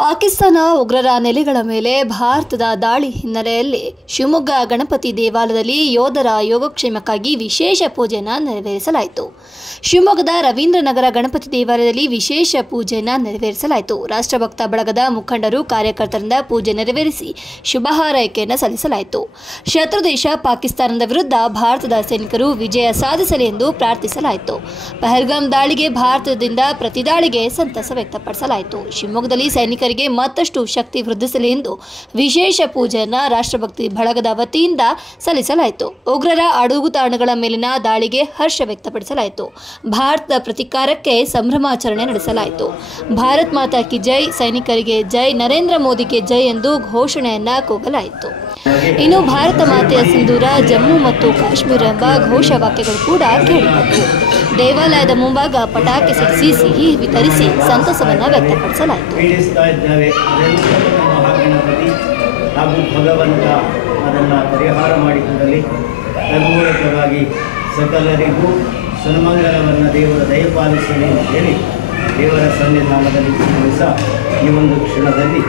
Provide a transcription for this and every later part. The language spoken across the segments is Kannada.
ಪಾಕಿಸ್ತಾನ ಉಗ್ರರ ನೆಲೆಗಳ ಮೇಲೆ ಭಾರತದ ದಾಳಿ ಹಿನ್ನೆಲೆಯಲ್ಲಿ ಶಿವಮೊಗ್ಗ ಗಣಪತಿ ದೇವಾಲಯದಲ್ಲಿ ಯೋಧರ ಯೋಗಕ್ಷೇಮಕ್ಕಾಗಿ ವಿಶೇಷ ಪೂಜೆಯನ್ನು ನೆರವೇರಿಸಲಾಯಿತು. ಶಿವಮೊಗ್ಗದ ರವೀಂದ್ರನಗರ ಗಣಪತಿ ದೇವಾಲಯದಲ್ಲಿ ವಿಶೇಷ ಪೂಜೆಯನ್ನು ನೆರವೇರಿಸಲಾಯಿತು. ರಾಷ್ಟ್ರಭಕ್ತ ಬಳಗದ ಮುಖಂಡರು ಕಾರ್ಯಕರ್ತರಿಂದ ಪೂಜೆ ನೆರವೇರಿಸಿ ಶುಭ ಹಾರೈಕೆಯನ್ನು ಸಲ್ಲಿಸಲಾಯಿತು. ಶತ್ರು ದೇಶ ಪಾಕಿಸ್ತಾನದ ವಿರುದ್ಧ ಭಾರತದ ಸೈನಿಕರು ವಿಜಯ ಸಾಧಿಸಲಿ ಎಂದು ಪ್ರಾರ್ಥಿಸಲಾಯಿತು. ಪಹಲ್ಗಾಮ್ ದಾಳಿಗೆ ಭಾರತದಿಂದ ಪ್ರತಿದಾಳಿಗೆ ಸಂತಸ ವ್ಯಕ್ತಪಡಿಸಲಾಯಿತು. ಶಿವಮೊಗ್ಗದಲ್ಲಿ ಸೈನಿಕರಿಗೆ ಮತ್ತಷ್ಟು ಶಕ್ತಿ ವೃದ್ಧಿಸಲಿ ಎಂದು ವಿಶೇಷ ಪೂಜೆಯನ್ನು ರಾಷ್ಟ್ರಭಕ್ತಿ ಬಳಗದ ವತಿಯಿಂದ ಸಲ್ಲಿಸಲಾಯಿತು. ಉಗ್ರರ ಅಡಗುತಾಣಗಳ ಮೇಲಿನ ದಾಳಿಗೆ ಹರ್ಷ ವ್ಯಕ್ತಪಡಿಸಲಾಯಿತು. ಭಾರತದ ಪ್ರತಿಕಾರಕ್ಕೆ ಸಂಭ್ರಮಾಚರಣೆ ನಡೆಸಲಾಯಿತು. ಭಾರತ್ ಮಾತಾ ಕಿ ಜೈ, ಸೈನಿಕರಿಗೆ ಜೈ, ನರೇಂದ್ರ ಮೋದಿಗೆ ಜೈ ಎಂದು ಘೋಷಣೆಯನ್ನ ಕೂಗಲಾಯಿತು. ಇನ್ನು ಭಾರತ ಮಾತೆಯ ಸಿಂಧೂರ, ಜಮ್ಮು ಮತ್ತು ಕಾಶ್ಮೀರ ಎಂಬ ಘೋಷವಾಕ್ಯಗಳು ಕೂಡ ಕೇಳಿಬಂದವು. ದೇವಾಲಯದ ಮುಂಭಾಗ ಪಟಾಕಿ ಸಿಡಿಸಿ ಸಿಹಿ ವಿತರಿಸಿ ಸಂತಸವನ್ನು ವ್ಯಕ್ತಪಡಿಸಲಾಯಿತು. ಹಾಗೂ ಭಗವಂತ ಅದನ್ನು ಪರಿಹಾರ ಮಾಡಿಕೊಂಡಲ್ಲಿ ತನ್ಮೂಲಕವಾಗಿ ಸಕಲರಿಗೂ ಸುಮಂಗಲವನ್ನು ದೇವರ ದಯಪಾಲಿಸಲಿ ಅಂತ ಹೇಳಿ ದೇವರ ಸನ್ನಿಧಾನದಲ್ಲಿ ದಿವಸ ಈ ಒಂದು ಕ್ಷಣದಲ್ಲಿ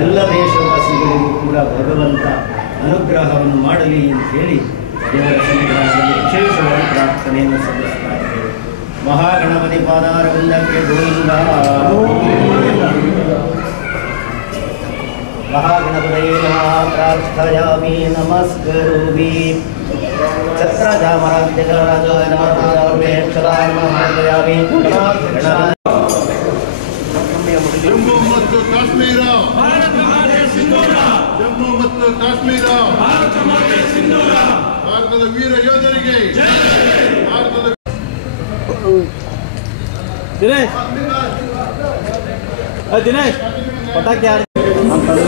ಎಲ್ಲ ದೇಶವಾಸಿಗಳಿಗೂ ಕೂಡ ಭಗವಂತ ಅನುಗ್ರಹವನ್ನು ಮಾಡಲಿ ಅಂತ ಹೇಳಿ ದೇವರ ಸನ್ನಿಧಾನದಲ್ಲಿ ವಿಶೇಷವಾಗಿ ಪ್ರಾರ್ಥನೆಯನ್ನು ಸಲ್ಲಿಸ್ತಾ ಇದ್ದೇವೆ. ಮಹಾಗಣಪತಿ ಪಾದಾರವಿಂದಕ್ಕೆ ಗೋವಿಂದ. ಮಹಾಗಣಪತಯೇ ನಮಃ ಪ್ರಾರ್ಥಯಾಮಿ ನಮಸ್ಕರೋಮಿ. ಛತ್ರಚಾಮರಾಜ್ಯಕಲರಾಜಾಯ ನಮಃ ಜಮ್ಮು ಮತ್ತು ಕಾಶ್ಮೀರ, ಜಮ್ಮು ಮತ್ತು ಕಾಶ್ಮೀರ, ಭಾರತದ ವೀರ ಯೋಧರಿಗೆ, ಭಾರತದ ದಿನೇಶ್ ಪಟಾಕಿ ಯಾರು ನಮಸ್ಕಾರ.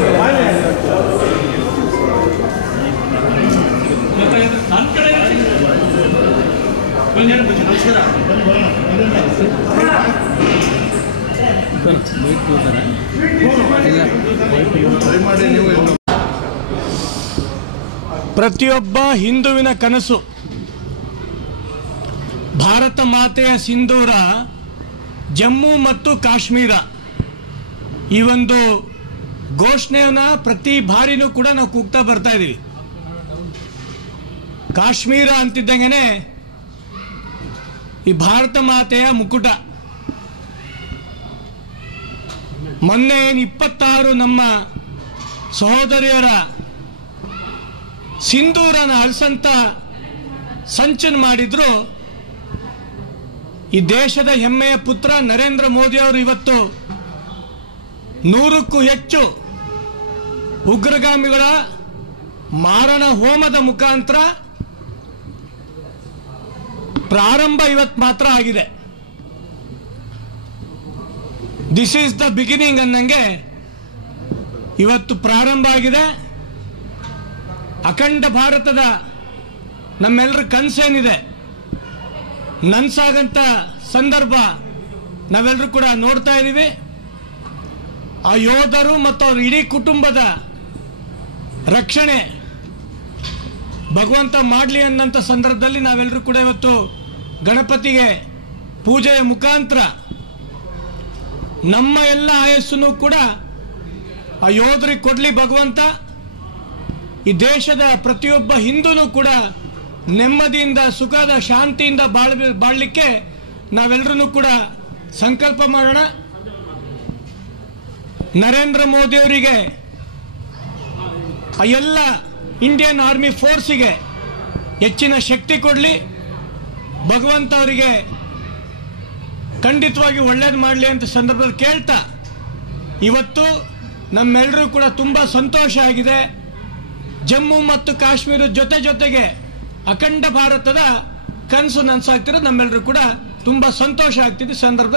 ಪ್ರತಿಯೊಬ್ಬ ಹಿಂದುವಿನ ಕನಸು ಭಾರತ ಮಾತೆಯ ಸಿಂಧೂರ, ಜಮ್ಮು ಮತ್ತು ಕಾಶ್ಮೀರ. ಈ ಒಂದು ಘೋಷಣೆಯನ್ನು ಪ್ರತಿ ಬಾರಿನೂ ಕೂಡ ನಾವು ಕೂಗ್ತಾ ಬರ್ತಾ ಇದ್ದೀವಿ. ಕಾಶ್ಮೀರ ಅಂತಿದ್ದಂಗೆ ಈ ಭಾರತ ಮಾತೆಯ ಮುಕುಟ. ಮೊನ್ನೆ 26 ನಮ್ಮ ಸಹೋದರಿಯರ ಸಿಂಧೂರನ ಅಳಿಸಂತ ಸಂಚನ ಮಾಡಿದ್ರು. ಈ ದೇಶದ ಹೆಮ್ಮೆಯ ಪುತ್ರ ನರೇಂದ್ರ ಮೋದಿ ಅವರು ಇವತ್ತು 100ಕ್ಕೂ ಹೆಚ್ಚು ಉಗ್ರಗಾಮಿಗಳ ಮಾರಣ ಹೋಮದ ಮುಖಾಂತರ ಪ್ರಾರಂಭ ಇವತ್ತು ಮಾತ್ರ ಆಗಿದೆ. ದಿಸ್ ಈಸ್ ದ ಬಿಗಿನಿಂಗ್ ಅನ್ನಂಗೆ ಇವತ್ತು ಪ್ರಾರಂಭ ಆಗಿದೆ. ಅಖಂಡ ಭಾರತದ ನಮ್ಮೆಲ್ಲರ ಕನಸೇನಿದೆ ನನಸಾಗಂತ ಸಂದರ್ಭ ನಾವೆಲ್ಲರೂ ಕೂಡ ನೋಡ್ತಾ ಇದ್ದೀವಿ. ಆ ಯೋಧರು ಮತ್ತು ಅವ್ರ ಇಡೀ ಕುಟುಂಬದ ರಕ್ಷಣೆ ಭಗವಂತ ಮಾಡಲಿ ಅನ್ನಂಥ ಸಂದರ್ಭದಲ್ಲಿ ನಾವೆಲ್ಲರೂ ಕೂಡ ಇವತ್ತು ಗಣಪತಿಗೆ ಪೂಜೆಯ ಮುಖಾಂತರ ನಮ್ಮ ಎಲ್ಲ ಆಯಸ್ಸನ್ನು ಕೂಡ ಆ ಯೋಧರಿಗೆ ಕೊಡಲಿ ಭಗವಂತ. ಈ ದೇಶದ ಪ್ರತಿಯೊಬ್ಬ ಹಿಂದೂನೂ ಕೂಡ ನೆಮ್ಮದಿಯಿಂದ, ಸುಖದ, ಶಾಂತಿಯಿಂದ ಬಾಳಲಿಕ್ಕೆ ನಾವೆಲ್ಲರೂ ಕೂಡ ಸಂಕಲ್ಪ ಮಾಡೋಣ. ನರೇಂದ್ರ ಮೋದಿ ಅವರಿಗೆ, ಆ ಎಲ್ಲ ಇಂಡಿಯನ್ ಆರ್ಮಿ ಫೋರ್ಸಿಗೆ ಹೆಚ್ಚಿನ ಶಕ್ತಿ ಕೊಡಲಿ ಭಗವಂತ. ಅವರಿಗೆ ಖಂಡಿತವಾಗಿ ಒಳ್ಳೇದು ಮಾಡಲಿ ಅಂತ ಸಂದರ್ಭದಲ್ಲಿ ಕೇಳ್ತಾ, ಇವತ್ತು ನಮ್ಮೆಲ್ಲರೂ ಕೂಡ ತುಂಬ ಸಂತೋಷ ಆಗಿದೆ. ಜಮ್ಮು ಮತ್ತು ಕಾಶ್ಮೀರ ಜೊತೆಗೆ ಅಖಂಡ ಭಾರತದ ಕನಸು ನನಸಾಗ್ತಿರೋದು ನಮ್ಮೆಲ್ಲರೂ ಕೂಡ ತುಂಬ ಸಂತೋಷ ಆಗ್ತಿದೆ ಸಂದರ್ಭದಲ್ಲಿ.